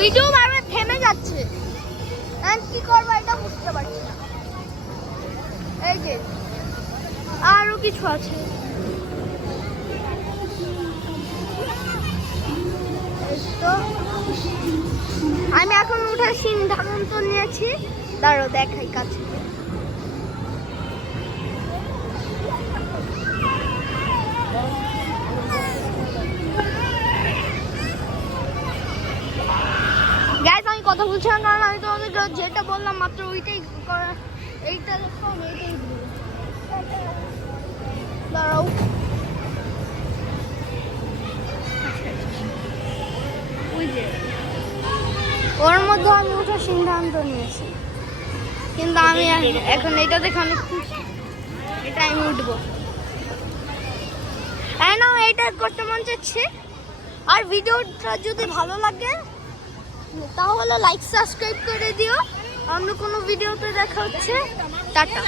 Video বারবার থেমে যাচ্ছে, কি করবো এটা বুঝতে পারছি না। এই যে আরো কিছু আছে, আমি এখন উঠার সিদ্ধান্ত নিয়েছি। দাঁড়ো দেখাই কাছে। গাইস আমি কথা বলছিলাম কারণ আমি তোমাদের যেটা বললাম মাত্র ওইটাই এইটা দেখো, এইটাই দাঁড়াও। ওর মধ্যে আমি ওঠার সিদ্ধান্ত নিয়েছি, কিন্তু আমি এখন এটা দেখে অনেক খুশি। এটা আমি উঠবো, এইটা করতে মন চাচ্ছে। আর ভিডিওটা যদি ভালো লাগে তাহলে লাইক সাবস্ক্রাইব করে দিও। অন্য কোনো ভিডিওতে দেখা হচ্ছে, টাটা।